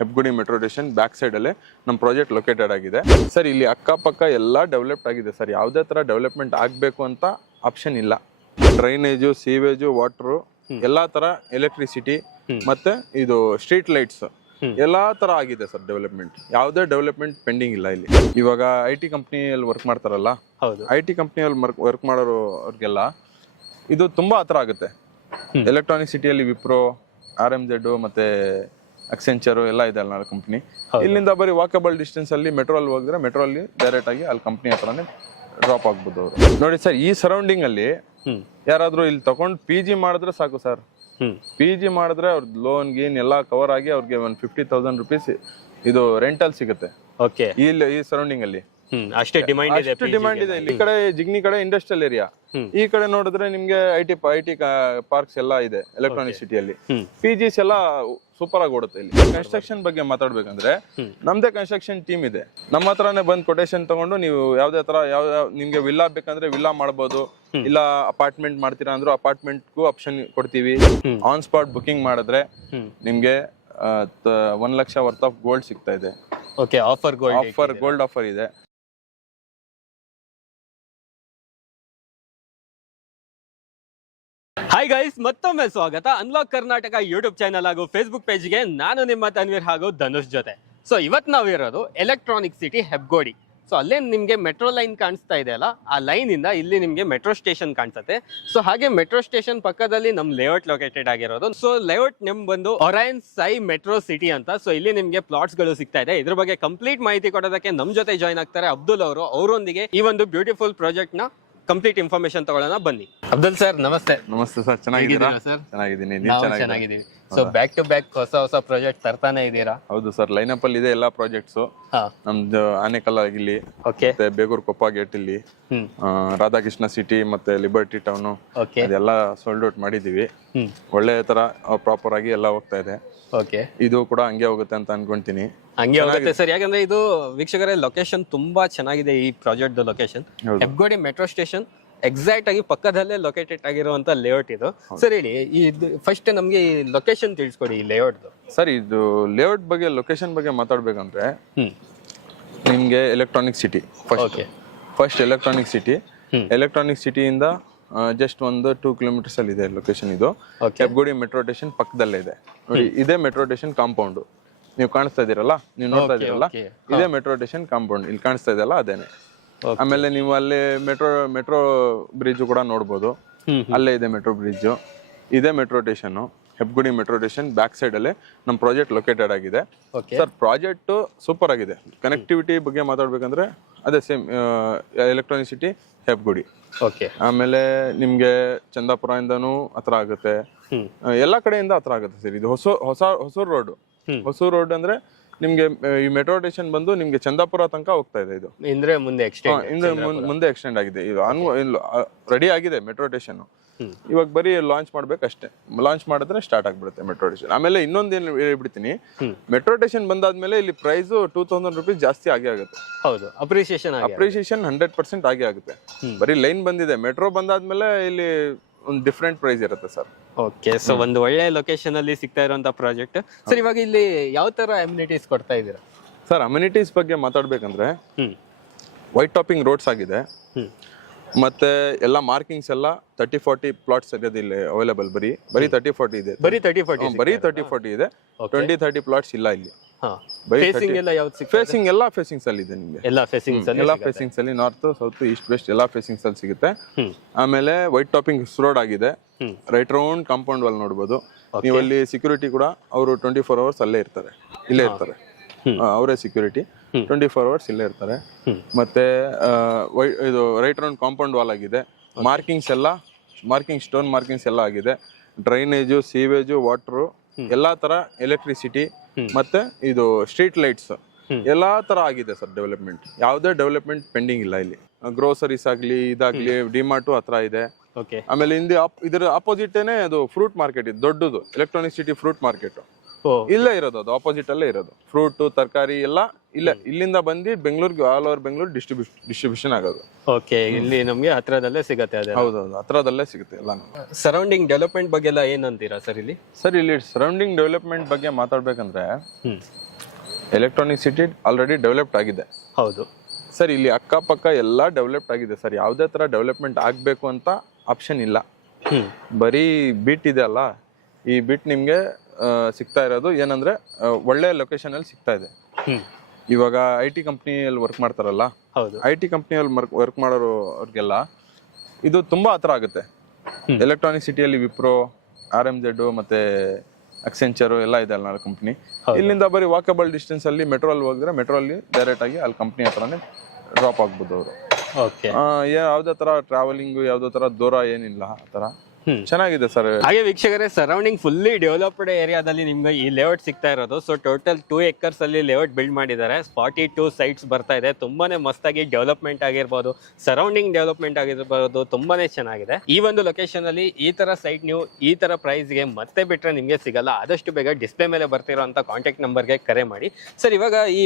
ಹೆಬ್ಗುಡಿ metro station back side ಅಲ್ಲೇ ನಮ್ಮ project located ಆಗಿದೆ ಸರ್. ಇಲ್ಲಿ ಅಕ್ಕಪಕ್ಕ ಎಲ್ಲ ಡೆವಲಪ್ಡ್ ಆಗಿದೆ ಸರ್. ಯಾವುದೇ ತರ ಡೆವಲಪ್ಮೆಂಟ್ ಆಗಬೇಕು ಅಂತ ಆಪ್ಷನ್ ಇಲ್ಲ. ಡ್ರೈನೇಜು, ಸೀವೇಜು, ವಾಟರು, ಎಲ್ಲಾ ತರ ಎಲೆಕ್ಟ್ರಿಸಿಟಿ ಮತ್ತೆ ಇದು ಸ್ಟ್ರೀಟ್ ಲೈಟ್ಸ್ ಎಲ್ಲಾ ತರ ಆಗಿದೆ ಸರ್ ಡೆವಲಪ್ಮೆಂಟ್. ಯಾವುದೇ ಡೆವಲಪ್ಮೆಂಟ್ ಪೆಂಡಿಂಗ್ ಇಲ್ಲ ಇಲ್ಲಿ. ಇವಾಗ IT ಕಂಪ್ನಿಯಲ್ಲಿ ವರ್ಕ್ ಮಾಡ್ತಾರಲ್ಲ, IT ಕಂಪ್ನಿಯಲ್ಲಿ ವರ್ಕ್ ಮಾಡೋರು ಅವ್ರಿಗೆಲ್ಲ ಇದು ತುಂಬಾ ಹತ್ರ ಆಗುತ್ತೆ. ಎಲೆಕ್ಟ್ರಾನಿಕ್ ಸಿಟಿಯಲ್ಲಿ ವಿಪ್ರೋ, RMZ ಮತ್ತೆ ಅಕ್ಸೆಂಚರ್ ಎಲ್ಲ ಇದೆ ಅಲ್ಲ ಕಂಪ್ನಿ. ಇಲ್ಲಿಂದ ಬರೀ ವಾಕಬಲ್ ಡಿಸ್ಟೆನ್ಸ್ ಅಲ್ಲಿ ಮೆಟ್ರೋ ಅಲ್ಲಿ ಹೋಗಿದ್ರೆ ಮೆಟ್ರೋ ಅಲ್ಲಿ ಡೈರೆಕ್ಟ್ ಆಗಿ ಅಲ್ಲಿ ಕಂಪ್ನಿ ಹತ್ರನೇ ಡ್ರಾಪ್ ಆಗ್ಬೋದು ಅವರು. ನೋಡಿ ಸರ್, ಈ ಸರೌಂಡಿಂಗ್ ಅಲ್ಲಿ ಯಾರಾದ್ರೂ ಇಲ್ಲಿ ತಗೊಂಡು PG ಮಾಡಿದ್ರೆ ಸಾಕು ಸರ್. PG ಮಾಡಿದ್ರೆ ಅವ್ರದ್ದು ಲೋನ್ ಗೀನ್ ಎಲ್ಲ ಕವರ್ ಆಗಿ ಅವ್ರಿಗೆ ಒಂದು 50,000 rupees ಇದು ರೆಂಟಲ್ ಸಿಗುತ್ತೆ. ಇಲ್ಲಿ ಈ ಸರೌಂಡಿಂಗ್ ಅಲ್ಲಿ ಅಷ್ಟೇ ಡಿಮಾಂಡ್ ಇದೆ. ಇಲ್ಲಿ ಕಡೆ ಜಿಗ್ನಿ ಕಡೆ ಇಂಡಸ್ಟ್ರಿಯಲ್ ಏರಿಯಾ, ಈ ಕಡೆ ನೋಡಿದ್ರೆ ನಿಮ್ಗೆ ಐಟಿ ಪಾರ್ಕ್ಸ್ ಎಲ್ಲ ಇದೆ. ಎಲೆಕ್ಟ್ರಾನಿಕ್ ಸಿಟಿಯಲ್ಲಿ PGs ಎಲ್ಲ ಸೂಪರ್ ಆಗಿ ಓಡುತ್ತೆ. ಇಲ್ಲಿ ಕನ್ಸ್ಟ್ರಕ್ಷನ್ ಬಗ್ಗೆ ಮಾತಾಡ್ಬೇಕಂದ್ರೆ ನಮ್ದೇ ಕನ್ಸ್ಟ್ರಕ್ಷನ್ ಟೀಮ್ ಇದೆ. ನಮ್ಮ ಹತ್ರನೇ ಬಂದ್ ಕೊಟೇಶನ್ ತಗೊಂಡು ನೀವು ಯಾವ್ದೇ ತರ ನಿಮ್ಗೆ ವಿಲ್ಲಾ ಬೇಕಂದ್ರೆ ವಿಲ್ಲಾ ಮಾಡ್ಬೋದು, ಇಲ್ಲ ಅಪಾರ್ಟ್ಮೆಂಟ್ ಮಾಡ್ತೀರಾ ಅಂದ್ರೂ ಅಪಾರ್ಟ್ಮೆಂಟ್ಗೂ ಆಪ್ಷನ್ ಕೊಡ್ತೀವಿ. ಆನ್ ಸ್ಪಾಟ್ ಬುಕಿಂಗ್ ಮಾಡಿದ್ರೆ ನಿಮ್ಗೆ 1 ಲಕ್ಷ ವರ್ತ್ ಆಫ್ ಗೋಲ್ಡ್ ಸಿಗ್ತಾ ಇದೆ. ಗೋಲ್ಡ್ ಆಫರ್ ಇದೆ. ಹಾಯ್ ಗೈಸ್, ಮತ್ತೊಮ್ಮೆ ಸ್ವಾಗತ ಅನ್ಲಾಕ್ ಕರ್ನಾಟಕ ಯೂಟ್ಯೂಬ್ ಚಾನಲ್ ಹಾಗೂ ಫೇಸ್ಬುಕ್ ಪೇಜ್ಗೆ. ನಾನು ನಿಮ್ಮ ತನ್ವೀರ್ ಹಾಗೂ ಧನುಷ್ ಜೊತೆ. ಸೊ ಇವತ್ತು ನಾವಿರೋದು ಎಲೆಕ್ಟ್ರಾನಿಕ್ ಸಿಟಿ ಹೆಬ್ಗೋಡಿ. ಸೊ ಅಲ್ಲೇ ನಿಮಗೆ ಮೆಟ್ರೋ ಲೈನ್ ಕಾಣಿಸ್ತಾ ಇದೆ ಅಲ್ಲ, ಆ ಲೈನ್ ಇಂದ ಇಲ್ಲಿ ನಿಮಗೆ ಮೆಟ್ರೋ ಸ್ಟೇಷನ್ ಕಾಣಿಸುತ್ತೆ. ಸೊ ಹಾಗೆ ಮೆಟ್ರೋ ಸ್ಟೇಷನ್ ಪಕ್ಕದಲ್ಲಿ ನಮ್ಮ ಲೇಔಟ್ ಲೊಕೇಟೆಡ್ ಆಗಿರೋದು. ಸೊ ಲೇಔಟ್ ನೇಮ್ ಬಂದು ಒರೈನ್ ಸೈ ಮೆಟ್ರೋ ಸಿಟಿ ಅಂತ. ಸೊ ಇಲ್ಲಿ ನಿಮಗೆ ಪ್ಲಾಟ್ಸ್ ಗಳು ಸಿಗ್ತಾ ಇದೆ. ಇದ್ರ ಬಗ್ಗೆ ಕಂಪ್ಲೀಟ್ ಮಾಹಿತಿ ಕೊಡೋದಕ್ಕೆ ನಮ್ಮ ಜೊತೆ ಜಾಯ್ನ್ ಆಗ್ತಾರೆ ಅಬ್ದುಲ್ ಅವರು. ಅವರೊಂದಿಗೆ ಈ ಒಂದು ಬ್ಯೂಟಿಫುಲ್ ಪ್ರಾಜೆಕ್ಟ್ ನ ಕಂಪ್ಲೀಟ್ ಇನ್ಫಾರ್ಮೇಶನ್ ತಗೊಳ್ಳೋಣ ಬನ್ನಿ. ಅಬ್ದುಲ್ ಸರ್ ನಮಸ್ತೆ. ನಮಸ್ತೆ ಸರ್, ಚೆನ್ನಾಗಿದ್ದೀರಾ ಸರ್? ಚೆನ್ನಾಗಿದ್ದೀನಿ. ಚೆನ್ನಾಗಿದ್ದೀವಿ. ಸೊ ಬ್ಯಾಕ್ ಟು ಬ್ಯಾಕ್ ಹೊಸ ಪ್ರಾಜೆಕ್ಟ್ ತರ್ತಾನೆ ಇದ್ದೀರಾ? ಹೌದು ಸರ್, ಲೈನ್ ಅಪ್ ಅಲ್ಲಿ ಇದೆ ಎಲ್ಲಾ ಪ್ರಾಜೆಕ್ಟ್ಸ್. ನಮ್ದು ಆನೆಕಲ್ ಆಗಿಲ್ಲಿ, ಮತ್ತೆ ಬೇಗೂರ್ ಕೊಪ್ಪ ಗೇಟ್ ಇಲ್ಲಿ, ರಾಧಾಕೃಷ್ಣ ಸಿಟಿ ಮತ್ತೆ ಲಿಬರ್ಟಿ ಟೌನ್ ಅದೆಲ್ಲ ಸೋಲ್ಡ್ ಔಟ್ ಮಾಡಿದೀವಿ. ಒಳ್ಳೆ ತರ ಪ್ರಾಪರ್ ಆಗಿ ಎಲ್ಲ ಹೋಗ್ತಾ ಇದೆ. ಇದು ಕೂಡ ಹಂಗೆ ಹೋಗುತ್ತೆ ಅಂತ ಅನ್ಕೊಂತೀನಿ. ಹಂಗೆ ಹೋಗುತ್ತೆ ಸರ್, ಯಾಕಂದ್ರೆ ಇದು ವೀಕ್ಷಕರೇ ಲೊಕೇಶನ್ ತುಂಬಾ ಚೆನ್ನಾಗಿದೆ. ಈ project location Hebbagodi metro station exact ಆಗಿ ಪಕ್ಕದಲ್ಲೇ ಲೊಕೇಟೆಡ್ ಆಗಿರುವಂತ ಲೇಔಟ್ ಇದು. ಸರ್ ಹೇಳಿ, ಫಸ್ಟ್ ನಮ್ಗೆ ಈ ಲೊಕೇಶನ್ ತಿಳಿಸ್ಕೊಡಿ ಈ ಲೇಔಟ್. ಸರ್, ಇದು ಲೇಔಟ್ ಬಗ್ಗೆ, ಲೊಕೇಶನ್ ಬಗ್ಗೆ ಮಾತಾಡ್ಬೇಕಂದ್ರೆ ನಿಮ್ಗೆ ಎಲೆಕ್ಟ್ರಾನಿಕ್ ಸಿಟಿ ಫಸ್ಟ್ ಎಲೆಕ್ಟ್ರಾನಿಕ್ ಸಿಟಿಯಿಂದ ಜಸ್ಟ್ ಒಂದು 2 kilometers ಅಲ್ಲಿ ಇದೆ ಲೊಕೇಶನ್. ಇದು ಹೆಬ್ಗೋಡಿ ಮೆಟ್ರೋ ಸ್ಟೇಷನ್ ಪಕ್ಕದಲ್ಲೇ ಇದೆ ನೋಡಿ. ಇದೇ ಮೆಟ್ರೋ ಸ್ಟೇಷನ್ ಕಾಂಪೌಂಡ್ ನೀವು ಕಾಣಿಸ್ತಾ ಇದೀರಲ್ಲ, ನೀವು ನೋಡ್ತಾ ಇದೀರಲ್ಲ, ಇದೇ ಮೆಟ್ರೋ ಸ್ಟೇಷನ್ ಕಾಂಪೌಂಡ್ ಇಲ್ಲಿ ಕಾಣಿಸ್ತಾ ಇದೆಯಲ್ಲ ಅದೇನೆ. ಆಮೇಲೆ ನೀವು ಅಲ್ಲಿ ಮೆಟ್ರೋ ಬ್ರಿಡ್ಜ್ ಕೂಡ ನೋಡ್ಬೋದು, ಅಲ್ಲೇ ಇದೆ ಮೆಟ್ರೋ ಬ್ರಿಡ್ಜ್. ಇದೇ metro station, Hebbagodi metro station back side ಅಲ್ಲೇ ನಮ್ಮ ಪ್ರಾಜೆಕ್ಟ್ ಲೊಕೇಟೆಡ್ ಆಗಿದೆ. ಸರ್, ಪ್ರಾಜೆಕ್ಟ್ ಸೂಪರ್ ಆಗಿದೆ. ಕನೆಕ್ಟಿವಿಟಿ ಬಗ್ಗೆ ಮಾತಾಡ್ಬೇಕಂದ್ರೆ ಅದೇ ಸೇಮ್ ಎಲೆಕ್ಟ್ರಾನಿಕ್ ಸಿಟಿ ಹೆಬ್ಗುಡಿ. ಆಮೇಲೆ ನಿಮ್ಗೆ ಚಂದಾಪುರದಿಂದನೂ ಹತ್ರ ಆಗುತ್ತೆ, ಎಲ್ಲಾ ಕಡೆಯಿಂದ ಹತ್ರ ಆಗುತ್ತೆ ಸರ್. ಇದು ಹೊಸೂರು ರೋಡ್ ಅಂದ್ರೆ ನಿಮ್ಗೆ ಈ ಮೆಟ್ರೋ ಸ್ಟೇಷನ್ ಬಂದು ನಿಮ್ಗೆ ಚಂದಾಪುರ ತನಕ ಹೋಗ್ತಾ ಇದೆ. ಇದು ಮುಂದೆ ಎಕ್ಸ್ಟೆಂಡ್ ಆಗಿದೆ. ಇದು ರೆಡಿ ಆಗಿದೆ ಮೆಟ್ರೋ ಸ್ಟೇಷನ್. ಇವಾಗ ಬರೀ ಲಾಂಚ್ ಮಾಡ್ಬೇಕಷ್ಟೇ. ಲಾಂಚ್ ಮಾಡಿದ್ರೆ ಸ್ಟಾರ್ಟ್ ಆಗ್ಬಿಡುತ್ತೆ ಮೆಟ್ರೋ ಸ್ಟೇಷನ್. ಆಮೇಲೆ ಇನ್ನೊಂದೇನು ಹೇಳ್ಬಿಡ್ತೀನಿ, ಮೆಟ್ರೋ ಸ್ಟೇಷನ್ ಬಂದಾದ್ಮೇಲೆ ಇಲ್ಲಿ ಪ್ರೈಸ್ 2,000 rupees ಜಾಸ್ತಿ ಆಗೇ ಆಗುತ್ತೆ. ಹೌದು, ಅಪ್ರಿಸಿಯೇಷನ್ 100% ಆಗೇ ಆಗುತ್ತೆ. ಬರೀ ಲೈನ್ ಬಂದಿದೆ, ಮೆಟ್ರೋ ಬಂದಾದ್ಮೇಲೆ ಇಲ್ಲಿ ಒಂದು ಡಿಫ್ರೆಂಟ್ ಪ್ರೈಸ್ ಇರುತ್ತೆ ಸರ್. ಸೊ ಒಂದು ಒಳ್ಳೆ ಲೊಕೇಶನ್ ಅಲ್ಲಿ ಸಿಗ್ತಾ ಇರುವಂತ ಪ್ರಾಜೆಕ್ಟ್. ಸರ್, ಇವಾಗ ಇಲ್ಲಿ ಯಾವ ತರ ಅಮ್ಯುನಿಟೀಸ್ ಕೊಡ್ತಾ ಇದ್ದೀರಾ? ಸರ್, ಅಮ್ಯುನಿಟೀಸ್ ಬಗ್ಗೆ ಮಾತಾಡ್ಬೇಕಂದ್ರೆ ವೈಟ್ ಟಾಪಿಂಗ್ ರೋಡ್ಸ್ ಆಗಿದೆ, ಮತ್ತೆ ಎಲ್ಲ ಮಾರ್ಕಿಂಗ್ಸ್ ಎಲ್ಲ 30-40 ಪ್ಲಾಟ್ಸ್ ಇರೋದು ಇಲ್ಲಿ ಅವೈಲೇಬಲ್. ಬರೀ 30-40 ಇದೆ. ಬರೀ 30-40 ಇದೆ. 20-30 ಪ್ಲಾಟ್ಸ್ ಇಲ್ಲ ಇಲ್ಲಿ. ಫೇಸಿಂಗ್ ಎಲ್ಲ ಫೇಸಿಂಗ್ಸ್ ಅಲ್ಲಿ ಇದೆ ನಿಮ್ಗೆ. ಎಲ್ಲ ಫೇಸಿಂಗ್ಸ್ ಅಲ್ಲಿ ನಾರ್ತ್, ಸೌತ್, ಈಸ್ಟ್, ವೆಸ್ಟ್ ಎಲ್ಲ ಫೇಸಿಂಗ್ಸ್ ಅಲ್ಲಿ ಸಿಗುತ್ತೆ. ಆಮೇಲೆ ವೈಟ್ ಟಾಪಿಂಗ್ ರೋಡ್ ಆಗಿದೆ. ರೈಟ್ ರೌಂಡ್ ಕಾಂಪೌಂಡ್ ವಾಲ್ ನೋಡ್ಬೋದು ನೀವು. ಅಲ್ಲಿ ಸೆಕ್ಯೂರಿಟಿ ಕೂಡ ಅವರು 24 hours ಇಲ್ಲೇ ಇರ್ತಾರೆ. ಅವರೇ ಸೆಕ್ಯೂರಿಟಿ 24 hours ಇಲ್ಲೇ ಇರ್ತಾರೆ. ಮತ್ತೆ ಇದು ರೈಟ್ ರೌಂಡ್ ಕಾಂಪೌಂಡ್ ವಾಲ್ ಆಗಿದೆ. ಸ್ಟೋನ್ ಮಾರ್ಕಿಂಗ್ಸ್ ಎಲ್ಲ ಆಗಿದೆ. ಡ್ರೈನೇಜು, ಸೀವೇಜು, ವಾಟರು, ಎಲ್ಲಾ ತರ ಎಲೆಕ್ಟ್ರಿಸಿಟಿ ಮತ್ತೆ ಇದು ಸ್ಟ್ರೀಟ್ ಲೈಟ್ಸ್ ಎಲ್ಲಾ ತರ ಆಗಿದೆ ಸರ್ ಡೆವಲಪ್ಮೆಂಟ್. ಯಾವುದೇ ಡೆವಲಪ್ಮೆಂಟ್ ಪೆಂಡಿಂಗ್ ಇಲ್ಲ ಇಲ್ಲಿ. ಗ್ರೋಸರೀಸ್ ಆಗ್ಲಿ, ಇದಾಗ್ಲಿ, ಡಿಮಾರ್ಟ್ ಹತ್ರ ಇದೆ. ಆಮೇಲೆ ಇದರ ಆಪೋಸಿಟ್ ಅದು ಫ್ರೂಟ್ ಮಾರ್ಕೆಟ್ ಇದೆ, ದೊಡ್ಡದು ಎಲೆಕ್ಟ್ರಾನಿಕ್ ಸಿಟಿ ಫ್ರೂಟ್ ಮಾರ್ಕೆಟ್. ಓ ಇಲ್ಲೇ ಇರೋದು, ಅದು ಆಪೋಸಿಟ್ ಅಲ್ಲೇ ಇರೋದು. ಫ್ರೂಟ್ ತರಕಾರಿ ಎಲ್ಲ ಇಲ್ಲಿಂದ ಬಂದು ಬೆಂಗಳೂರಿಗೆ ಆಲ್ ಓವರ್ ಬೆಂಗಳೂರು ಡಿಸ್ಟ್ರಿಬ್ಯೂಷನ್ ಆಗೋದು. ಓಕೆ, ಇಲ್ಲಿ ನಮ್ಗೆ ಹತ್ರದಲ್ಲೇ ಸಿಗತ್ತೆ ಅದೇ. ಹೌದೌದು, ಹತ್ರದಲ್ಲೇ ಸಿಗುತ್ತೆ ಎಲ್ಲ. ಸರೌಂಡಿಂಗ್ ಡೆವಲಪ್ಮೆಂಟ್ ಬಗ್ಗೆ ಎಲ್ಲ ಏನಂತೀರಾ ಸರ್ ಇಲ್ಲಿ? ಸರ್, ಇಲ್ಲಿ ಸರೌಂಡಿಂಗ್ ಡೆವಲಪ್ಮೆಂಟ್ ಬಗ್ಗೆ ಮಾತಾಡ್ಬೇಕಂದ್ರೆ ಎಲೆಕ್ಟ್ರಾನಿಕ್ ಸಿಟಿ ಆಲ್ರೆಡಿ ಡೆವಲಪ್ಡ್ ಆಗಿದೆ. ಹೌದು ಸರ್, ಇಲ್ಲಿ ಅಕ್ಕಪಕ್ಕ ಎಲ್ಲ ಡೆವಲಪ್ಡ್ ಆಗಿದೆ ಸರ್. ಯಾವುದೇ ತರ ಡೆವಲಪ್ಮೆಂಟ್ ಆಗಬೇಕು ಅಂತ ಆಪ್ಷನ್ ಇಲ್ಲ. ಬರೀ ಬಿಟ್ ಇದೆ ಅಲ್ಲ, ಈ ಬಿಟ್ ನಿಮ್ಗೆ ಸಿಗ್ತಾ ಇರೋದು ಏನಂದ್ರೆ ಒಳ್ಳೆ ಲೊಕೇಶನ್ ಅಲ್ಲಿ ಸಿಗ್ತಾ ಇದೆ. ಇವಾಗ IT ಕಂಪ್ನಿಯಲ್ಲಿ ವರ್ಕ್ ಮಾಡ್ತಾರಲ್ಲ, ಹೌದು, IT ಕಂಪ್ನಿಯಲ್ಲಿ ವರ್ಕ್ ಮಾಡೋರು ಅವ್ರಿಗೆಲ್ಲ ಇದು ತುಂಬಾ ಹತ್ರ ಆಗುತ್ತೆ. ಎಲೆಕ್ಟ್ರಾನಿಕ್ ಸಿಟಿಯಲ್ಲಿ ವಿಪ್ರೋ, RMZ ಮತ್ತೆ ಅಕ್ಸೆಂಚರ್ ಎಲ್ಲ ಇದೆ ಅಲ್ಲ ಕಂಪ್ನಿ. ಇಲ್ಲಿಂದ ಬರೀ ವಾಕಬಲ್ ಡಿಸ್ಟೆನ್ಸ್ ಅಲ್ಲಿ ಮೆಟ್ರೋ ಅಲ್ಲಿ ಹೋಗಿದ್ರೆ ಮೆಟ್ರೋ ಅಲ್ಲಿ ಡೈರೆಕ್ಟ್ ಆಗಿ ಅಲ್ಲಿ ಕಂಪ್ನಿ ಹತ್ರನೇ ಡ್ರಾಪ್ ಆಗ್ಬೋದು ಅವರು. ಓಕೆ, ಯಾವ್ದೇ ತರ ಟ್ರಾವೆಲಿಂಗ್ ಯಾವ್ದೇ ತರ ದೂರ ಏನಿಲ್ಲ, ಆ ತರ ಚೆನ್ನಾಗಿದೆ ಸರ್. ಹಾಗೆ ವೀಕ್ಷಕರೇ, ಸರೌಂಡಿಂಗ್ ಫುಲ್ಲಿ ಡೆವಲಪ್ಡ್ ಏರಿಯಾದಲ್ಲಿ ನಿಮ್ಗೆ ಈ ಲೇಔಟ್ ಸಿಗ್ತಾ ಇರೋದು. ಸೊ ಟೋಟಲ್ 2 acres ಅಲ್ಲಿ ಲೇಔಟ್ ಬಿಲ್ಡ್ ಮಾಡಿದ್ದಾರೆ. 42 ಸೈಟ್ಸ್ ಬರ್ತಾ ಇದೆ. ತುಂಬಾನೇ ಮಸ್ತಾಗಿ ಡೆವಲಪ್ಮೆಂಟ್ ಆಗಿರ್ಬೋದು, ಸರೌಂಡಿಂಗ್ ಡೆವಲಪ್ಮೆಂಟ್ ಆಗಿರ್ಬೋದು, ತುಂಬಾನೇ ಚೆನ್ನಾಗಿದೆ. ಈ ಒಂದು ಲೊಕೇಶನ್ ಅಲ್ಲಿ ಈ ತರ ಸೈಟ್ ನೀವು ಈ ತರ ಪ್ರೈಸ್ಗೆ ಮತ್ತೆ ಬಿಟ್ರೆ ನಿಮ್ಗೆ ಸಿಗಲ್ಲ. ಆದಷ್ಟು ಬೇಗ ಡಿಸ್ಪ್ಲೇ ಮೇಲೆ ಬರ್ತಿರೋಂಥ ಕಾಂಟ್ಯಾಕ್ಟ್ ನಂಬರ್ಗೆ ಕರೆ ಮಾಡಿ. ಸರ್, ಇವಾಗ ಈ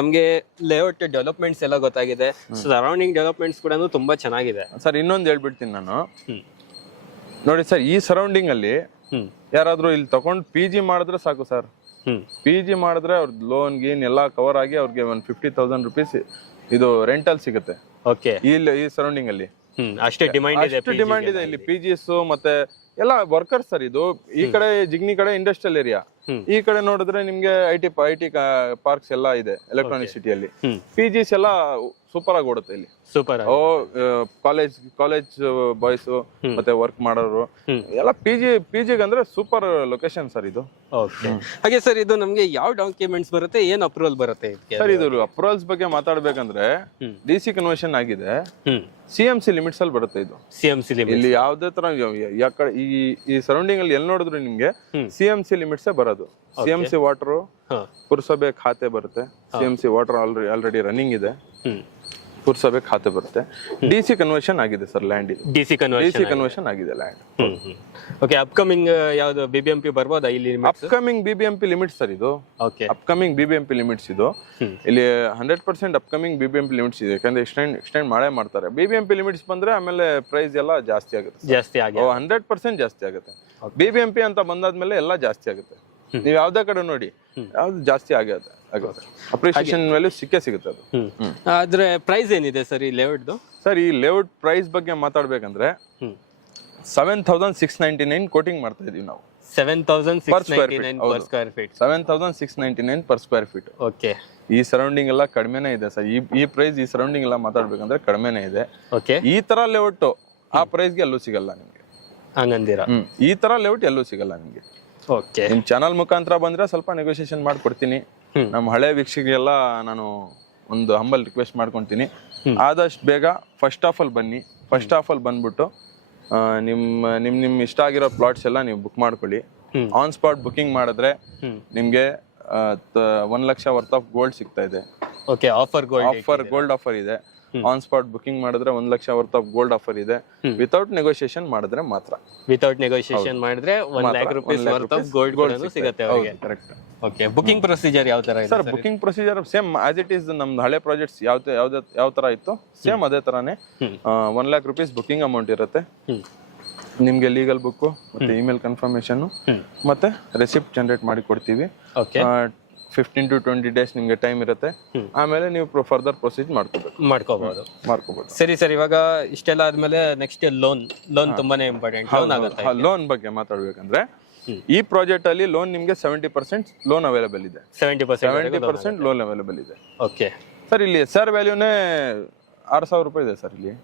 ನಮ್ಗೆ ಲೇಔಟ್ ಡೆವಲಪ್ಮೆಂಟ್ಸ್ ಎಲ್ಲ ಗೊತ್ತಾಗಿದೆ, ಸರೌಂಡಿಂಗ್ ಡೆವಲಪ್ಮೆಂಟ್ಸ್ ಕೂಡ ತುಂಬಾ ಚೆನ್ನಾಗಿದೆ. ಸರ್, ಇನ್ನೊಂದು ಹೇಳ್ಬಿಡ್ತೀನಿ ನಾನು. ನೋಡಿ ಸರ್, ಈ ಸರೌಂಡಿಂಗ್ ಅಲ್ಲಿ ಯಾರಾದ್ರೂ ಇಲ್ಲಿ ತಗೊಂಡು PG ಮಾಡಿದ್ರೆ ಸಾಕು ಸರ್. PG ಮಾಡಿದ್ರೆ ಅವ್ರ ಲೋನ್ ಗೀನ್ ಎಲ್ಲ ಕವರ್ ಆಗಿ ಅವ್ರಿಗೆ ಒಂದು 50,000 rupees ಇದು ರೆಂಟಲ್ ಸಿಗುತ್ತೆ. ಓಕೆ, ಈ ಸರೌಂಡಿಂಗ್ ಅಲ್ಲಿ ಅಷ್ಟೇ ಡಿಮ್ಯಾಂಡ್ ಇದೆ ಇಲ್ಲಿ. PGs ಮತ್ತೆ ಎಲ್ಲ ವರ್ಕರ್ಸ್ ಸರ್. ಇದು ಈ ಕಡೆ ಜಿಗ್ನಿ ಕಡೆ ಇಂಡಸ್ಟ್ರಿಯಲ್ ಏರಿಯಾ, ಈ ಕಡೆ ನೋಡಿದ್ರೆ ನಿಮ್ಗೆ IT ಪಾರ್ಕ್ಸ್ ಎಲ್ಲ ಇದೆ ಎಲೆಕ್ಟ್ರಾನಿಕ್ ಸಿಟಿಯಲ್ಲಿ. PGs ಎಲ್ಲ ಸೂಪರ್ ಆಗಿ ಓಡುತ್ತೆ ಇಲ್ಲಿ. ಸೂಪರ್. ಕಾಲೇಜ್ ಬಾಯ್ಸ್ ಮತ್ತೆ ವರ್ಕ್ ಮಾಡೋರು ಎಲ್ಲ PG ಅಂದ್ರೆ ಸೂಪರ್ ಲೊಕೇಶನ್ ಸರ್ ಇದು. ಓಕೆ, ಹಾಗೆ ಸರ್, ಇದು ನಮ್ಗೆ ಯಾವ ಡಾಕ್ಯುಮೆಂಟ್ಸ್ ಬರುತ್ತೆ, ಏನ್ ಅಪ್ರೂವಲ್ ಬರುತ್ತೆ ಸರ್? ಇದು ಅಪ್ರೂವಲ್ಸ್ ಬಗ್ಗೆ ಮಾತಾಡ್ಬೇಕಂದ್ರೆ DC ಕನ್ವರ್ಷನ್ ಆಗಿದೆ, CMC ಲಿಮಿಟ್ಸ್ ಅಲ್ಲಿ ಬರುತ್ತೆ ಇದು. CMC ಲಿಮಿಟ್ ಇಲ್ಲಿ ಯಾವ್ದೇ ತರ ಯಾಕಡೆ ಈ ಸರೌಂಡಿಂಗ್ ಅಲ್ಲಿ ಎಲ್ಲಿ ನೋಡಿದ್ರು ನಿಮ್ಗೆ CMC ಲಿಮಿಟ್ಸ್ ಬರೋದು. CMC ವಾಟರ್ ಪುರಸಭೆ ಖಾತೆ ಬರುತ್ತೆ. CMC ವಾಟರ್ ಆಲ್ರೆಡಿ ರನ್ನಿಂಗ್ ಇದೆ, ಪುರಸಭೆ ಖಾತೆ ಬರುತ್ತೆ. DC ಕನ್ವರ್ಷನ್ ಆಗಿದೆ ಸರ್ ಲ್ಯಾಂಡ್. ಇದು DC ಕನ್ವರ್ಷನ್ ಆಗಿದೆ ಲ್ಯಾಂಡ್. ಓಕೆ, ಅಪ್ಕಮಿಂಗ್ ಯಾವ್ದು BBMP ಬರ್ಬೋದಾ ಇಲ್ಲಿ? ಅಪ್ಕಮಿಂಗ್ BBMP ಲಿಮಿಟ್ಸ್ ಸರ್ ಇದು. ಓಕೆ, ಅಪ್ಕಮಿಂಗ್ BBMP ಲಿಮಿಟ್ಸ್ ಇದು. ಇಲ್ಲಿ 100% ಅಪ್ಕಮಿಂಗ್ BBMP ಲಿಮಿಟ್ಸ್ ಇದೆ. ಯಾಕಂದ್ರೆ ಎಕ್ಸ್ಟೆಂಡ್ ಮಾಡೇ ಮಾಡ್ತಾರೆ. BBMP ಲಿಮಿಟ್ಸ್ ಬಂದ್ರೆ ಆಮೇಲೆ ಪ್ರೈಸ್ ಎಲ್ಲ ಜಾಸ್ತಿ ಆಗುತ್ತೆ. 100% ಜಾಸ್ತಿ ಆಗುತ್ತೆ. BBMP ಅಂತ ಬಂದಾದ್ಮೇಲೆ ಎಲ್ಲ ಜಾಸ್ತಿ ಆಗುತ್ತೆ. ನೀವ್ ಯಾವ್ದೇ ಕಡೆ ನೋಡಿ ಯಾವ್ದು ಜಾಸ್ತಿ ಆಗುತ್ತೆ. ಅಪ್ರಿಸಿಯೇಷನ್ ವ್ಯಾಲ್ಯೂ ಸಿಗುತ್ತೆ ಅದು. ಆದ್ರೆ ಪ್ರೈಸ್ ಏನಿದೆ ಸರ್ ಈ ಲೇಔಟ್? ಸರ್, ಈ ಲೇಔಟ್ ಪ್ರೈಸ್ ಬಗ್ಗೆ ಮಾತಾಡ್ಬೇಕಂದ್ರೆ 7,699 ಕೋಟಿಂಗ್ ಮಾಡ್ತಾ ಇದೀವಿ ನಾವು. 7,699 per square feet. 7,699 per square feet. Okay, ಈ ಸರೌಂಡಿಂಗ್ ಎಲ್ಲ ಕಡಿಮೆನೇ ಇದೆ ಸರ್. ಈ ಪ್ರೈಸ್ ಈ ಸರೌಂಡಿಂಗ್ ಎಲ್ಲ ಮಾತಾಡ್ಬೇಕಂದ್ರೆ ಕಡಿಮೆನೇ ಇದೆ. ಓಕೆ, ಈ ತರ ಲೇಔಟ್ ಆ ಪ್ರೈಸ್ಗೆ ಎಲ್ಲೂ ಸಿಗಲ್ಲ ನಿಮ್ಗೆ. ಹಂಗಂದಿರಾ? ಈ ತರ ಲೇಔಟ್ ಎಲ್ಲೂ ಸಿಗಲ್ಲ ನಿಮ್ಗೆ. ಓಕೆ, ನಿಮ್ ಚಾನಲ್ ಮುಖಾಂತರ ಬಂದ್ರೆ ಸ್ವಲ್ಪ ನೆಗೋಸಿಯೇಷನ್ ಮಾಡ್ಕೊಡ್ತೀನಿ. ನಮ್ಮ ಹಳೆ ವೀಕ್ಷಕರಿಗೆಲ್ಲ ನಾನು ಒಂದು ಹಂಬಲ್ ರಿಕ್ವೆಸ್ಟ್ ಮಾಡ್ಕೊಂತೀನಿ, ಆದಷ್ಟು ಬೇಗ ಫಸ್ಟ್ ಆಫ್ ಆಲ್ ಬನ್ನಿ. ಫಸ್ಟ್ ಆಫ್ ಆಲ್ ಬಂದ್ಬಿಟ್ಟು ನಿಮ್ ಇಷ್ಟ ಆಗಿರೋ ಪ್ಲಾಟ್ಸ್ ಎಲ್ಲ ನೀವು ಬುಕ್ ಮಾಡ್ಕೊಳ್ಳಿ. ಆನ್ ಸ್ಪಾಟ್ ಬುಕಿಂಗ್ ಮಾಡಿದ್ರೆ ನಿಮ್ಗೆ 1 ಲಕ್ಷ ವರ್ತ್ ಆಫ್ ಗೋಲ್ಡ್ ಸಿಗ್ತಾ ಇದೆ. ಓಕೆ, ಗೋಲ್ಡ್ ಆಫರ್ ಇದೆ. ಆನ್ ಸ್ಪಾಟ್ ಬುಕಿಂಗ್ ಮಾಡಿದ್ರೆ 1 lakh worth of gold offer ಇದೆ. ವಿತೌಟ್ ನೆಗೋಸಿಯೇಷನ್ ಮಾಡಿದ್ರೆ ಮಾತ್ರ. ವಿತೌಟ್ ನೆಗೋಸಿಯೇಷನ್ ಮಾಡಿದ್ರೆ 1 lakh rupees worth of gold ಸಿಗುತ್ತೆ ಅವರಿಗೆ. ಕರೆಕ್ಟ್. ಓಕೆ, ಬುಕಿಂಗ್ ಪ್ರೊಸೀಜರ್ ಯಾವ ತರ ಇದೆ sir? Booking procedure same as it is. ನಮ್ದು ಹಳೆ ಪ್ರಾಜೆಕ್ಟ್ಸ್ ಯಾವ ತರ ಇತ್ತು ಸೇಮ್ ಅದೇ ತರಾನೇ 1 lakh rupees ಬುಕಿಂಗ್ ಅಮೌಂಟ್ ಇರುತ್ತೆ. ನಿಮ್ಗೆ ಲೀಗಲ್ ಬುಕ್ ಮತ್ತೆ ಇಮೇಲ್ ಕನ್ಫರ್ಮೇಶನ್ ಮತ್ತೆ ರೆಸಿಪ್ಟ್ ಜನರೇಟ್ ಮಾಡಿ ಕೊಡ್ತೀವಿ. 15 to 20 days ನಿಮ್ಗೆ ಟೈಮ್ ಇರುತ್ತೆ. ಆಮೇಲೆ ನೀವು ಫರ್ದರ್ ಪ್ರೊಸೀಜ್ ಮಾಡ್ಕೋಬಹುದು. ಸರಿ ಸರ್, ಇವಾಗ ಇಷ್ಟೆಲ್ಲ ಆದ್ಮೇಲೆ ನೆಕ್ಸ್ಟ್ ಲೋನ್ ತುಂಬಾನೇ ಇಂಪಾರ್ಟೆಂಟ್. ಲೋನ್ ಬಗ್ಗೆ ಮಾತಾಡ್ಬೇಕಂದ್ರೆ ಈ ಪ್ರಾಜೆಕ್ಟ್ ಅಲ್ಲಿ ಲೋನ್ ನಿಮ್ಗೆ 70% ಲೋನ್ ಅವೈಲೇಬಲ್ ಇದೆ. 70% ಲೋನ್ ಅವೈಲೇಬಲ್ ಇದೆ. ಓಕೆ ಸರ್, ಇಲ್ಲಿ SR ವ್ಯಾಲ್ಯೂನೇ 6,000 ರೂಪಾಯಿ ಇದೆ ಸರ್. ಇಲ್ಲಿ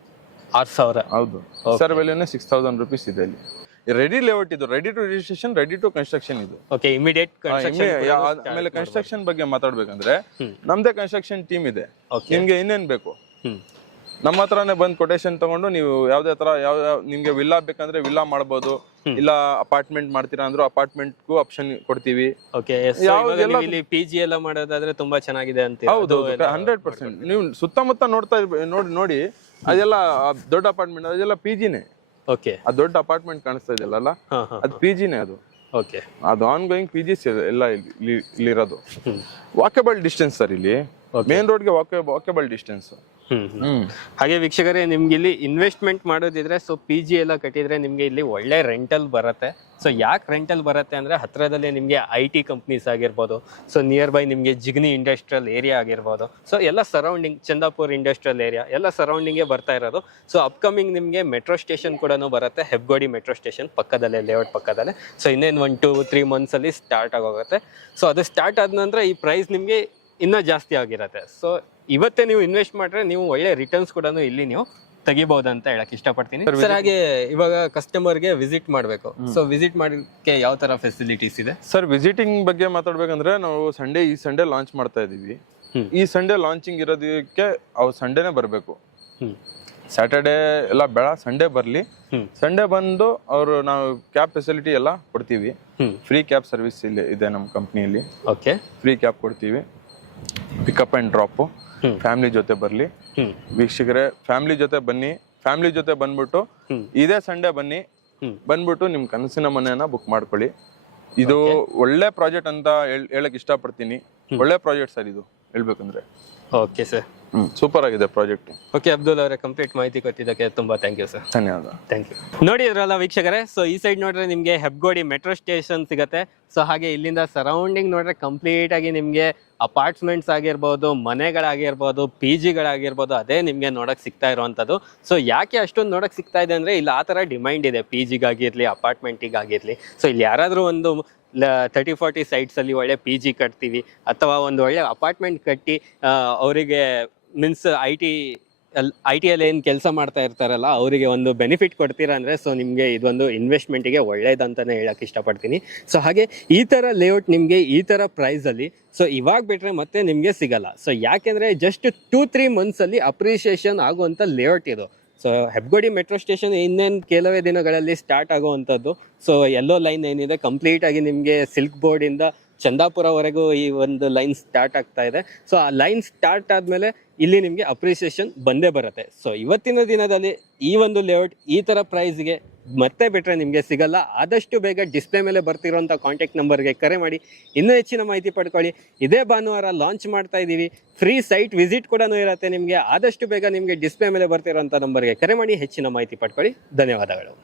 6,000? ಹೌದು, SR ವ್ಯಾಲ್ಯೂನೇ 6,000 rupees ಇದೆ. ಇಲ್ಲಿ ರೆಡಿ ಲೇಔಟ್ ಇದು, ready to registration, ready to construction ಇದು. Okay, immediate construction. ಆಮೇಲೆ ಕನ್ಸ್ಟ್ರಕ್ಷನ್ ಬಗ್ಗೆ ಮಾತಾಡ್ಬೇಕಂದ್ರೆ ನಮ್ದೇ ಕನ್ಸ್ಟ್ರಕ್ಷನ್ ಟೀಮ್ ಇದೆ. ನಿಮ್ಗೆ ಇನ್ನೇನ್ ಬೇಕು ನಮ್ಮ ಹತ್ರನೇ ಬಂದು ಕೊಟೇಶನ್ ತಗೊಂಡು ನೀವು ಯಾವ್ದೇ ತರ ಯಾವ ನಿಮ್ಗೆ ವಿಲ್ಲಾ ಬೇಕಂದ್ರೆ ವಿಲ್ಲಾ ಮಾಡಬಹುದು, ಇಲ್ಲ ಅಪಾರ್ಟ್ಮೆಂಟ್ ಮಾಡ್ತೀರಾ ಅಂದ್ರೆ ಅಪಾರ್ಟ್ಮೆಂಟ್ಗೂ ಆಪ್ಷನ್ ಕೊಡ್ತೀವಿ. ಓಕೆ, ಇಲ್ಲಿ PG ಎಲ್ಲ ಮಾಡೋದಾದ್ರೆ ತುಂಬಾ ಚೆನ್ನಾಗಿದೆ ಅಂತ. ಹೌದು, 100%. ನೀವು ಸುತ್ತಮುತ್ತ ನೋಡ್ತಾ ನೋಡಿ ಅದೆಲ್ಲ ದೊಡ್ಡ ಅಪಾರ್ಟ್ಮೆಂಟ್, ಅದೆಲ್ಲ PGನೇ. ಓಕೆ, ಆ ದೊಡ್ಡ ಅಪಾರ್ಟ್ಮೆಂಟ್ ಕಾಣಿಸ್ತಾ ಇದೆಯಲ್ಲ ಅದು PGನೇ ಅದು. ಓಕೆ. ಅದು ಆನ್ ಗೋಯಿಂಗ್ PGs ಎಲ್ಲ ಇಲ್ಲಿರೋದು. ವಾಕೇಬಲ್ ಡಿಸ್ಟೆನ್ಸ್ ಸರ್, ಇಲ್ಲಿ ಮೇನ್ ರೋಡ್ಗೆ ವಾಕೇಬಲ್ ಡಿಸ್ಟೆನ್ಸ್. ಹಾಗೆ ವೀಕ್ಷಕರೇ, ನಿಮ್ಗೆ ಇಲ್ಲಿ ಇನ್ವೆಸ್ಟ್ಮೆಂಟ್ ಮಾಡೋದಿದ್ರೆ ಸೊ PG ಎಲ್ಲ ಕಟ್ಟಿದ್ರೆ ನಿಮ್ಗೆ ಇಲ್ಲಿ ಒಳ್ಳೆ ರೆಂಟಲ್ ಬರುತ್ತೆ. ಸೊ ಯಾಕೆ ರೆಂಟಲ್ ಬರುತ್ತೆ ಅಂದ್ರೆ ಹತ್ರದಲ್ಲೇ ನಿಮಗೆ IT ಕಂಪ್ನೀಸ್ ಆಗಿರ್ಬೋದು, ಸೊ ನಿಯರ್ ಬೈ ನಿಮಗೆ ಜಿಗ್ನಿ ಇಂಡಸ್ಟ್ರಿಯಲ್ ಏರಿಯಾ ಆಗಿರ್ಬೋದು, ಸೊ ಎಲ್ಲ ಸರೌಂಡಿಂಗ್ ಚಂದಾಪುರ್ ಇಂಡಸ್ಟ್ರಿಯಲ್ ಏರಿಯಾ ಎಲ್ಲ ಸರೌಂಡಿಂಗೇ ಬರ್ತಾ ಇರೋದು. ಸೊ ಅಪ್ಕಮಿಂಗ್ ನಿಮಗೆ ಮೆಟ್ರೋ ಸ್ಟೇಷನ್ ಕೂಡ ಬರುತ್ತೆ, ಹೆಬ್ಗೋಡಿ ಮೆಟ್ರೋ ಸ್ಟೇಷನ್ ಪಕ್ಕದಲ್ಲೇ, ಲೇಔಟ್ ಪಕ್ಕದಲ್ಲೇ. ಸೊ ಇನ್ನೇನು 1-2-3 ಮಂತ್ಸಲ್ಲಿ ಸ್ಟಾರ್ಟ್ ಆಗೋಗುತ್ತೆ. ಸೊ ಅದು ಸ್ಟಾರ್ಟ್ ಆದ ನಂತರ ಈ ಪ್ರೈಸ್ ನಿಮಗೆ ಇನ್ನೂ ಜಾಸ್ತಿ ಆಗಿರುತ್ತೆ. ಸೊ ಇವತ್ತೇ ನೀವು ಇನ್ವೆಸ್ಟ್ ಮಾಡಿದ್ರೆ ನೀವು ಒಳ್ಳೆ ರಿಟರ್ನ್ಸ್ ಕೂಡ ಇಲ್ಲಿ ನೀವು ತೆಗಿಬಹುದು ಅಂತ ಹೇಳಕ್ ಇಷ್ಟಪಡ್ತೀನಿ ಸರ್. ಹಾಗೆ ಇವಾಗ ಕಸ್ಟಮರ್ಗೆ ವಿಸಿಟ್ ಮಾಡಬೇಕು, ಸೊ ವಿಸಿಟ್ ಮಾಡೋಕ್ಕೆ ಯಾವ ತರ ಫೆಸಿಲಿಟೀಸ್ ಇದೆ ಸರ್? ವಿಸಿಟಿಂಗ್ ಬಗ್ಗೆ ಮಾತಾಡ್ಬೇಕಂದ್ರೆ ನಾವು ಈ ಸಂಡೇ ಲಾಂಚ್ ಮಾಡ್ತಾ ಇದೀವಿ. ಈ ಸಂಡೇ ಲಾಂಚಿಂಗ್ ಇರೋದಕ್ಕೆ ಅವ್ರು ಸಂಡೇನೆ ಬರಬೇಕು. ಸ್ಯಾಟರ್ಡೇ ಎಲ್ಲ ಬೇಡ, ಸಂಡೇ ಬರ್ಲಿ. ಸಂಡೇ ಬಂದು ಅವರು ನಾವು ಕ್ಯಾಬ್ ಫೆಸಿಲಿಟಿ ಎಲ್ಲ ಕೊಡ್ತೀವಿ. ಫ್ರೀ ಕ್ಯಾಬ್ ಸರ್ವಿಸ್ ಇಲ್ಲಿ ಇದೆ ನಮ್ಮ ಕಂಪ್ನಿಯಲ್ಲಿ. ಓಕೆ, ಫ್ರೀ ಕ್ಯಾಬ್ ಕೊಡ್ತೀವಿ, ಪಿಕಪ್ ಅಂಡ್ ಡ್ರಾಪ್. ಫ್ಯಾಮಿಲಿ ಜೊತೆ ಬರ್ಲಿ ವೀಕ್ಷಕರೇ, ಫ್ಯಾಮಿಲಿ ಜೊತೆ ಬನ್ನಿ. ಫ್ಯಾಮಿಲಿ ಜೊತೆ ಬಂದ್ಬಿಟ್ಟು ಇದೇ ಸಂಡೇ ಬನ್ನಿ, ಬಂದ್ಬಿಟ್ಟು ನಿಮ್ ಕನಸಿನ ಮನೆಯನ್ನ ಬುಕ್ ಮಾಡ್ಕೊಳ್ಳಿ. ಇದು ಒಳ್ಳೆ ಪ್ರಾಜೆಕ್ಟ್ ಅಂತ ಹೇಳಕ್ ಇಷ್ಟಪಡ್ತೀನಿ. ಒಳ್ಳೆ ಪ್ರಾಜೆಕ್ಟ್ ಸರ್ ಇದು ಹೇಳ್ಬೇಕಂದ್ರೆ. ಓಕೆ ಸರ್, ಸೂಪರ್ ಆಗಿದೆ ಪ್ರಾಜೆಕ್ಟ್. ಓಕೆ ಅಬ್ದುಲ್ ಅವರೇ, ಕಂಪ್ಲೀಟ್ ಮಾಹಿತಿ ಕೊಟ್ಟಿದ್ದಕ್ಕೆ ತುಂಬಾ ಥ್ಯಾಂಕ್ ಯು ಸರ್. ಧನ್ಯವಾದ. Thank you. ನೋಡಿದ್ರಲ್ಲ ವೀಕ್ಷಕರೇ, ಸೊ ಈ ಸೈಡ್ ನೋಡ್ರೆ ನಿಮಗೆ ಹೆಬ್ಗೋಡಿ ಮೆಟ್ರೋ ಸ್ಟೇಷನ್ ಸಿಗುತ್ತೆ. ಸೊ ಹಾಗೆ ಇಲ್ಲಿಂದ ಸರೌಂಡಿಂಗ್ ನೋಡ್ರೆ ಕಂಪ್ಲೀಟ್ ಆಗಿ ನಿಮಗೆ ಅಪಾರ್ಟ್ಮೆಂಟ್ಸ್ ಆಗಿರ್ಬೋದು, ಮನೆಗಳಾಗಿರ್ಬೋದು, PGಗಳಾಗಿರ್ಬೋದು, ಅದೇ ನಿಮಗೆ ನೋಡಕ್ ಸಿಗ್ತಾ ಇರುವಂಥದ್ದು. ಸೊ ಯಾಕೆ ಅಷ್ಟೊಂದು ನೋಡಕ್ ಸಿಗ್ತಾ ಇದೆ ಅಂದ್ರೆ ಇಲ್ಲಿ ಆ ಥರ ಡಿಮ್ಯಾಂಡ್ ಇದೆ, PGಗಾಗಿರ್ಲಿ ಅಪಾರ್ಟ್ಮೆಂಟಿಗಾಗಿರ್ಲಿ. ಸೊ ಇಲ್ಲಿ ಯಾರಾದರೂ ಒಂದು 30-40 ಸೈಟ್ಸಲ್ಲಿ ಒಳ್ಳೆ PG ಕಟ್ತೀವಿ ಅಥವಾ ಒಂದು ಒಳ್ಳೆ ಅಪಾರ್ಟ್ಮೆಂಟ್ ಕಟ್ಟಿ ಅವರಿಗೆ ಮೀನ್ಸ್ ಐ ಟಿಯಲ್ಲಿ ಏನು ಕೆಲಸ ಮಾಡ್ತಾ ಇರ್ತಾರಲ್ಲ ಅವರಿಗೆ ಒಂದು ಬೆನಿಫಿಟ್ ಕೊಡ್ತೀರಾ ಅಂದರೆ ಸೊ ನಿಮಗೆ ಇದೊಂದು ಇನ್ವೆಸ್ಟ್ಮೆಂಟಿಗೆ ಒಳ್ಳೇದಂತಲೇ ಹೇಳಕ್ಕೆ ಇಷ್ಟಪಡ್ತೀನಿ. ಸೊ ಹಾಗೆ ಈ ಥರ ಲೇಔಟ್ ನಿಮಗೆ ಈ ಥರ ಪ್ರೈಸಲ್ಲಿ ಸೊ ಇವಾಗ ಬಿಟ್ಟರೆ ಮತ್ತೆ ನಿಮಗೆ ಸಿಗಲ್ಲ. ಸೊ ಯಾಕೆಂದರೆ ಜಸ್ಟ್ 2-3 ಮಂತ್ಸಲ್ಲಿ ಅಪ್ರಿಷಿಯೇಷನ್ ಆಗುವಂಥ ಲೇಔಟ್ ಇದು. ಸೊ ಹೆಬ್ಗೋಡಿ ಮೆಟ್ರೋ ಸ್ಟೇಷನ್ ಇನ್ನೇನು ಕೆಲವೇ ದಿನಗಳಲ್ಲಿ ಸ್ಟಾರ್ಟ್ ಆಗುವಂಥದ್ದು. ಸೊ ಎಲ್ಲೋ ಲೈನ್ ಏನಿದೆ ಕಂಪ್ಲೀಟ್ ಆಗಿ ನಿಮಗೆ ಸಿಲ್ಕ್ ಬೋರ್ಡಿಂದ ಚಂದಾಪುರವರೆಗೂ ಈ ಒಂದು ಲೈನ್ ಸ್ಟಾರ್ಟ್ ಆಗ್ತಾ ಇದೆ. ಸೊ ಆ ಲೈನ್ ಸ್ಟಾರ್ಟ್ ಆದಮೇಲೆ ಇಲ್ಲಿ ನಿಮಗೆ ಅಪ್ರಿಸಿಯೇಷನ್ ಬಂದೇ ಬರುತ್ತೆ. ಸೊ ಇವತ್ತಿನ ದಿನದಲ್ಲಿ ಈ ಒಂದು ಲೇಔಟ್ ಈ ಥರ ಪ್ರೈಸ್ಗೆ ಮತ್ತೆ ಬಿಟ್ಟರೆ ನಿಮಗೆ ಸಿಗಲ್ಲ. ಆದಷ್ಟು ಬೇಗ ಡಿಸ್ಪ್ಲೇ ಮೇಲೆ ಬರ್ತಿರೋಂಥ ಕಾಂಟ್ಯಾಕ್ಟ್ ನಂಬರ್ಗೆ ಕರೆ ಮಾಡಿ ಇನ್ನೂ ಹೆಚ್ಚಿನ ಮಾಹಿತಿ ಪಡ್ಕೊಳ್ಳಿ. ಇದೇ ಭಾನುವಾರ ಲಾಂಚ್ ಮಾಡ್ತಾ ಇದ್ದೀವಿ, ಫ್ರೀ ಸೈಟ್ ವಿಸಿಟ್ ಕೂಡ ಇರುತ್ತೆ ನಿಮಗೆ. ಆದಷ್ಟು ಬೇಗ ನಿಮಗೆ ಡಿಸ್ಪ್ಲೇ ಮೇಲೆ ಬರ್ತಿರೋಂಥ ನಂಬರ್ಗೆ ಕರೆ ಮಾಡಿ ಹೆಚ್ಚಿನ ಮಾಹಿತಿ ಪಡ್ಕೊಳ್ಳಿ. ಧನ್ಯವಾದಗಳು.